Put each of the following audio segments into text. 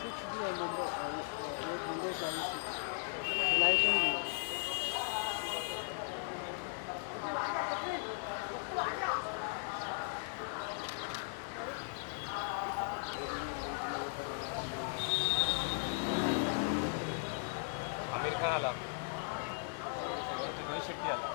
Six भी है number, एक विंडो चालीस लाइटिंग भी है। आमिर खान आला, रोहित शेट्टी आला.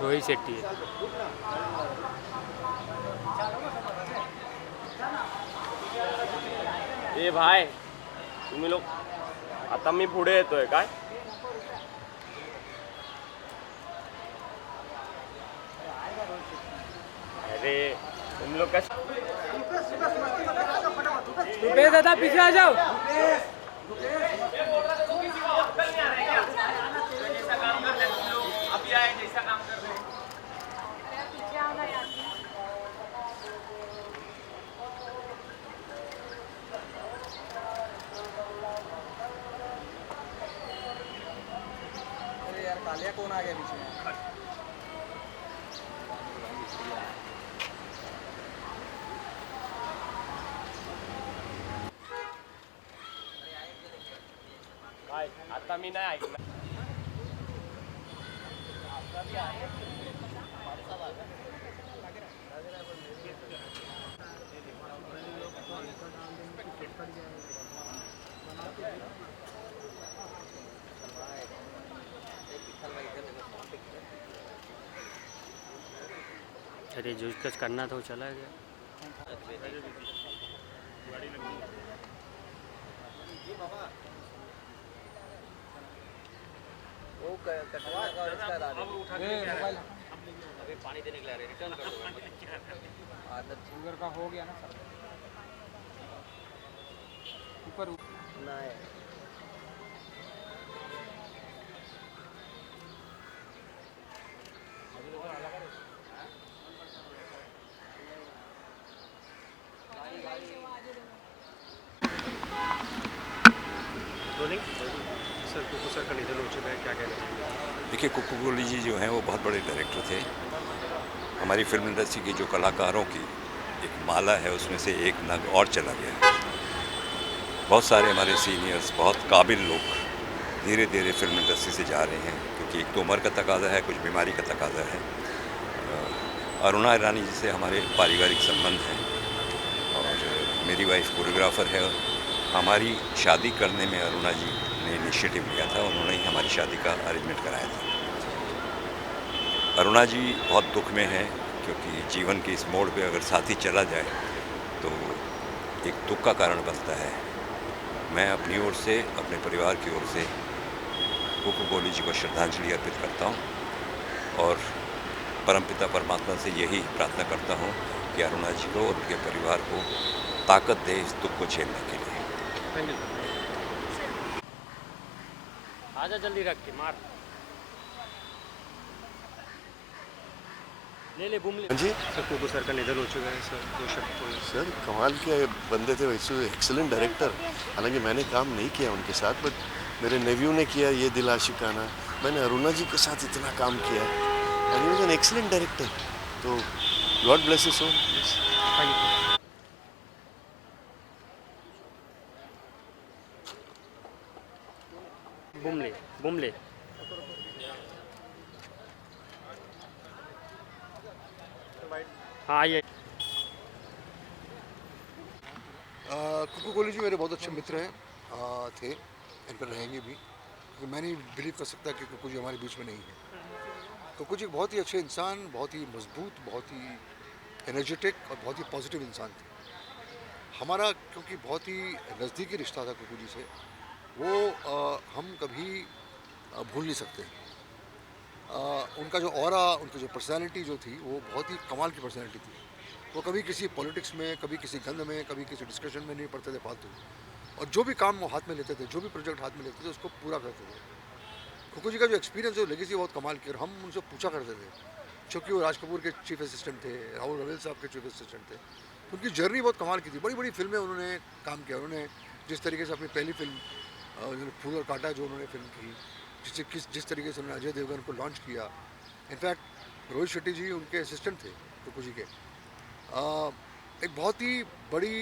रोहित शेट्टी आहे. ए भाई, तुम्ही लोग आता मी पुढे येतोय काय? अरे तुम लोग का रुपेश दादा पीछे आ जाओ. अरे यार कालिया कौन आ गया बीच में? काय आता मी नाही ऐकणार. अरे जो कुछ करना था वो चला गया. वो कटवा का और इसका डाल मोबाइल अभी पानी देने के लिए रिटर्न कर दो. आदत शुगर का हो गया ना सर. ऊपर नहीं सर कुकू सर का निधन हो चुका है, क्या कहना चाहिए? देखिए, कुकू कोहली जी जो हैं वो बहुत बड़े डायरेक्टर थे. हमारी फिल्म इंडस्ट्री की जो कलाकारों की एक माला है उसमें से एक नग और चला गया है. बहुत सारे हमारे सीनियर्स, बहुत काबिल लोग धीरे धीरे फिल्म इंडस्ट्री से जा रहे हैं, क्योंकि एक तो उम्र का तकाजा है, कुछ बीमारी का तकाजा है. अरुणा ईरानी जी से हमारे पारिवारिक संबंध हैं और मेरी वाइफ कोरियोग्राफर है. हमारी शादी करने में अरुणा जी ने इनिशिएटिव लिया था, उन्होंने ही हमारी शादी का अरेंजमेंट कराया था. अरुणा जी बहुत दुख में हैं, क्योंकि जीवन के इस मोड़ पे अगर साथी चला जाए तो एक दुख का कारण बनता है. मैं अपनी ओर से, अपने परिवार की ओर से कुकू कोहली जी को श्रद्धांजलि अर्पित करता हूँ और परमपिता परमात्मा से यही प्रार्थना करता हूँ कि अरुणा जी को और उनके परिवार को ताकत दे इस दुख को झेलने के लिए. आजा जल्दी रख के मार. ले बूम ले. जी सर कुकू सर का निधन हो चुका है सर. दो शब्द बोलिए. सर, कमाल के बंदे थे वैसे, एक्सीलेंट डायरेक्टर. हालांकि मैंने काम नहीं किया उनके साथ, बट मेरे नेव्यू ने किया ये दिल आशिकाना. मैंने अरुणा जी के साथ इतना काम किया and he was an excellent director. तो God bless his soul. Thank you. बूम ले. हाँ आइए. कुकू कोहली जी मेरे बहुत अच्छे मित्र हैं, थे, इन पर रहेंगे भी, क्योंकि मैं नहीं बिलीव कर सकता कि कुकू जी हमारे बीच में नहीं है. कुकू जी एक बहुत ही अच्छे इंसान, बहुत ही मजबूत, बहुत ही एनर्जेटिक और बहुत ही पॉजिटिव इंसान थे. हमारा क्योंकि बहुत ही नज़दीकी रिश्ता था कुकू जी से, वो हम कभी भूल नहीं सकते. उनका जो ऑरा, उनकी जो पर्सनैलिटी जो थी, वो बहुत ही कमाल की पर्सनैलिटी थी. वो कभी किसी पॉलिटिक्स में, कभी किसी गंद में, कभी किसी डिस्कशन में नहीं पड़ते थे फालतू. और जो भी काम वो हाथ में लेते थे, जो भी प्रोजेक्ट हाथ में लेते थे, उसको पूरा करते थे. कुकू जी का जो एक्सपीरियंस, जो लेगेसी बहुत कमाल की. और हम उनसे पूछा करते थे, क्योंकि वो राज कपूर के चीफ असिस्टेंट थे, राहुल रवेल साहब के चीफ असिस्टेंट थे. उनकी जर्नी बहुत कमाल की थी. बड़ी बड़ी फिल्में उन्होंने काम किया. उन्होंने जिस तरीके से अपनी पहली फिल्म फूल और कांटा जो उन्होंने फिल्म की, जिस तरीके से उन्होंने अजय देवगन को लॉन्च किया. इनफैक्ट रोहित शेट्टी जी उनके असिस्टेंट थे कुकू जी के. एक बहुत ही बड़ी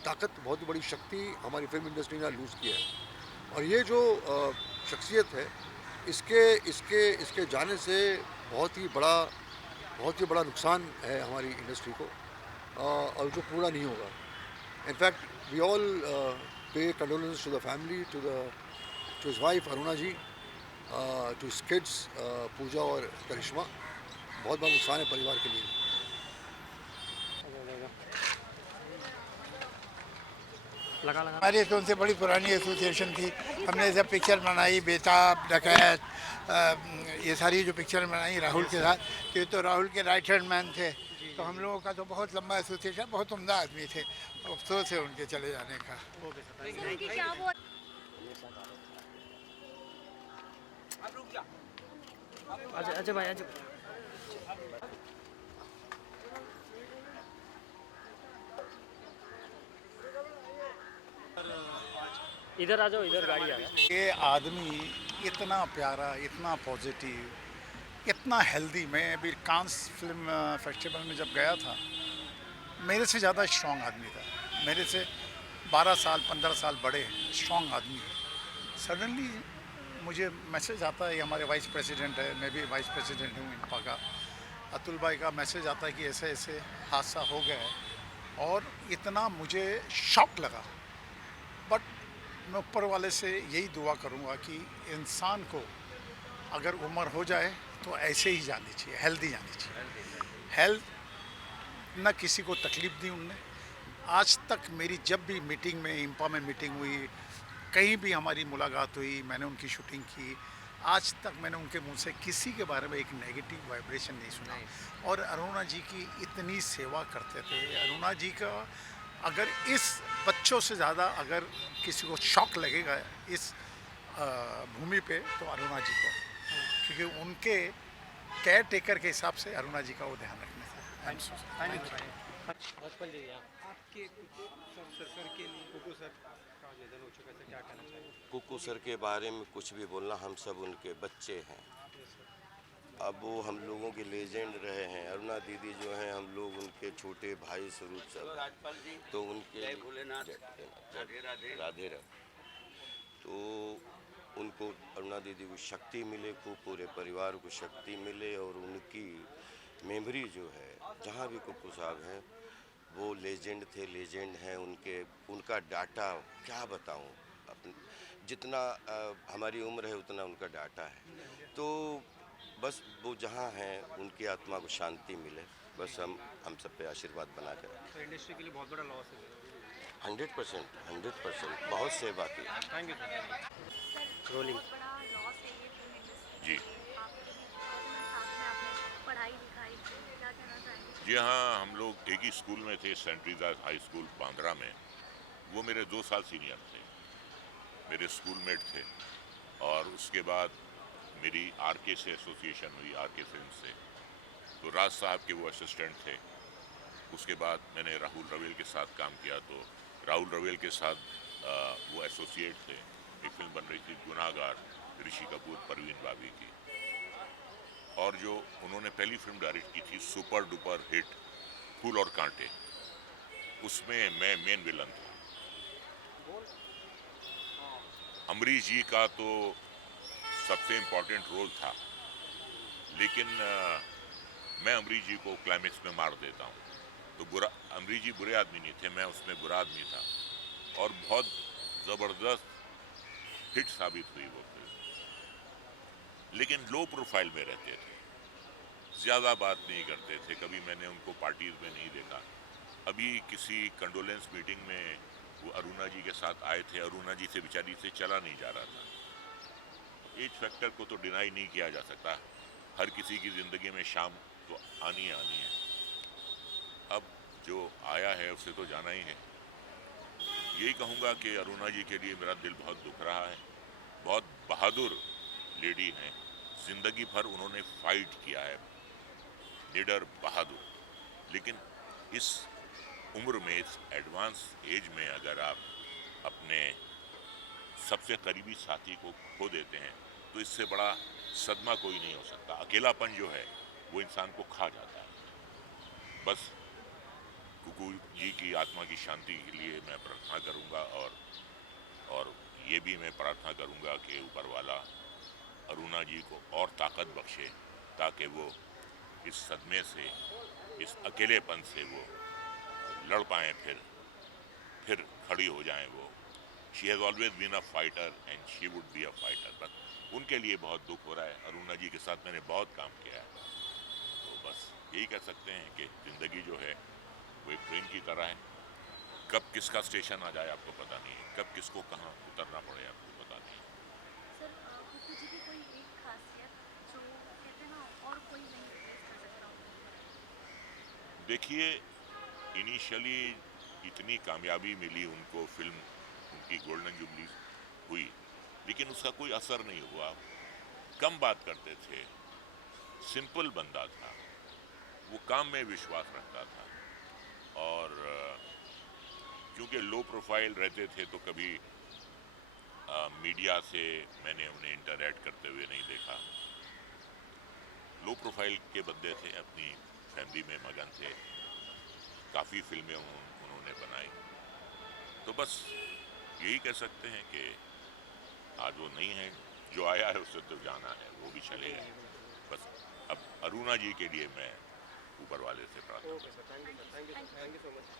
ताकत, बहुत बड़ी शक्ति हमारी फिल्म इंडस्ट्री ने लूज़ किया है। और ये जो शख्सियत है, इसके जाने से बहुत ही बड़ा नुकसान है हमारी इंडस्ट्री को, और जो पूरा नहीं होगा। In fact we all pay condolence to the family, to his wife Aruna ji, to his kids Pooja और करिश्मा। बहुत बड़ा नुकसान है परिवार के लिए। हमारी तो उनसे बड़ी पुरानी एसोसिएशन थी। हमने जब पिक्चर बनाई बेताब, डकैत, ये सारी जो पिक्चर बनाई राहुल के साथ, तो ये तो राहुल के राइट हैंड मैन थे। तो हम लोगों का तो बहुत लंबा एसोसिएशन, बहुत उम्दा आदमी थे। अफसोस है उनके चले जाने का। अच्छा भाई, अच्छा इधर आ जाओ, इधर गाड़ी आ गया। ये आदमी इतना प्यारा, इतना पॉजिटिव, इतना हेल्दी। मैं अभी कांस फिल्म फेस्टिवल में जब गया था, मेरे से ज़्यादा स्ट्रॉन्ग आदमी था। मेरे से 12 साल 15 साल बड़े स्ट्रॉन्ग आदमी है। सडनली मुझे मैसेज आता है, हमारे वाइस प्रेसिडेंट है, मैं भी वाइस प्रेसिडेंट हूँ इनपा का, अतुल भाई का मैसेज आता है कि ऐसे ऐसे हादसा हो गया है। और इतना मुझे शॉक लगा। बट मैं ऊपर वाले से यही दुआ करूँगा कि इंसान को अगर उम्र हो जाए तो ऐसे ही जानी चाहिए, हेल्दी जानी चाहिए। हेल्थ न किसी को तकलीफ़ दी उनने। आज तक मेरी जब भी मीटिंग में, इंपा में मीटिंग हुई, कहीं भी हमारी मुलाकात हुई, मैंने उनकी शूटिंग की, आज तक मैंने उनके मुंह से किसी के बारे में एक नेगेटिव वाइब्रेशन नहीं सुना। और अरुणा जी की इतनी सेवा करते थे। अरुणा जी का अगर इस बच्चों से ज़्यादा अगर किसी को शॉक लगेगा इस भूमि पे, तो अरुणा जी को, क्योंकि उनके केयर टेकर के हिसाब से अरुणा जी का वो ध्यान रखना था। आपके सर के लिए कुकू सर का निधन हो चुका है, क्या कहना चाहिए? कुकू सर के बारे में कुछ भी बोलना, हम सब उनके बच्चे हैं। अब वो हम लोगों के लेजेंड रहे हैं। अरुणा दीदी जो हैं, हम लोग उनके छोटे भाई स्वरूप सब, तो उनके राधे राधे। तो उनको, अरुणा दीदी को शक्ति मिले, खूब पूरे परिवार को शक्ति मिले। और उनकी मेमोरी जो है, जहाँ भी कुकू साहब हैं, वो लेजेंड थे, लेजेंड हैं। उनका डाटा क्या बताऊँ, जितना हमारी उम्र है उतना उनका डाटा है। तो बस वो जहाँ हैं, उनकी आत्मा को शांति मिले, बस हम सब पे आशीर्वाद बना कर। तो इंडस्ट्री के लिए बहुत बड़ा लॉस है। 100% बहुत सेवा की। Thank you sir. रोलिंग। जी जी हाँ, हम लोग एक ही स्कूल में थे, सेंट रीजा हाई स्कूल बांद्रा में। वो मेरे 2 साल सीनियर थे, मेरे स्कूलमेट थे। और उसके बाद मेरी आरके से एसोसिएशन हुई, आरके फिल्म से। तो राज साहब के वो असिस्टेंट थे। उसके बाद मैंने राहुल रवेल के साथ काम किया, तो राहुल रवेल के साथ वो एसोसिएट थे। एक फिल्म बन रही थी गुनाहगार, ऋषि कपूर परवीन बाबी की। और जो उन्होंने पहली फिल्म डायरेक्ट की थी, सुपर डुपर हिट फूल और कांटे, उसमें मैं मेन विलन था। अमरीश जी का तो सबसे इम्पोर्टेंट रोल था, लेकिन मैं अमरीश जी को क्लाइमेक्स में मार देता हूँ। तो अमरीश जी बुरे आदमी नहीं थे, मैं उसमें बुरा आदमी था। और बहुत ज़बरदस्त हिट साबित हुई वो फिल्म। लेकिन लो प्रोफाइल में रहते थे, ज़्यादा बात नहीं करते थे। कभी मैंने उनको पार्टीज में नहीं देखा। अभी किसी कंडोलेंस मीटिंग में वो अरुणा जी के साथ आए थे। अरुणा जी से बेचारी से चला नहीं जा रहा था। एज फैक्टर को तो डिनाई नहीं किया जा सकता। हर किसी की ज़िंदगी में शाम तो आनी है। अब जो आया है उसे तो जाना ही है। यही कहूँगा कि अरुणा जी के लिए मेरा दिल बहुत दुख रहा है। बहुत बहादुर लेडी हैं, ज़िंदगी भर उन्होंने फाइट किया है, निडर बहादुर। लेकिन इस उम्र में, इस एडवांस एज में अगर आप अपने सबसे करीबी साथी को खो देते हैं, तो इससे बड़ा सदमा कोई नहीं हो सकता। अकेलापन जो है वो इंसान को खा जाता है। बस कुकू जी की आत्मा की शांति के लिए मैं प्रार्थना करूंगा और ये भी मैं प्रार्थना करूंगा कि ऊपर वाला अरुणा जी को और ताकत बख्शे ताकि वो इस सदमे से, इस अकेलेपन से वो लड़ पाएँ, फिर खड़ी हो जाएं वो। She has always been a fighter and she would be a fighter. बस उनके लिए बहुत दुख हो रहा है। अरुणा जी के साथ मैंने बहुत काम किया है, तो बस यही कह सकते हैं कि ज़िंदगी जो है वो एक ट्रेन की तरह है। कब किसका स्टेशन आ जाए आपको पता नहीं है, कब किसको कहाँ उतरना पड़े आपको पता नहीं है। सर कुकू जी की कोई एक खासियत जो कहते हैं ना और कोई नहीं रिप्लेस कर सकता हूँ? देखिए, इनिशियली इतनी कामयाबी मिली उनको, फिल्म उनकी गोल्डन जुबली हुई, लेकिन उसका कोई असर नहीं हुआ। कम बात करते थे, सिंपल बंदा था, वो काम में विश्वास रखता था और क्योंकि लो प्रोफाइल रहते थे तो कभी मीडिया से मैंने उन्हें इंटरैक्ट करते हुए नहीं देखा। लो प्रोफाइल के बंदे थे, अपनी फैमिली में मगन थे, काफ़ी फिल्में उन्होंने बनाई। तो बस यही कह सकते हैं कि आज वो नहीं है, जो आया है उससे तो जाना है, वो भी चले गए। बस अब अरुणा जी के लिए मैं ऊपर वाले से प्रार्थना okay sir, thank you sir, thank you so much.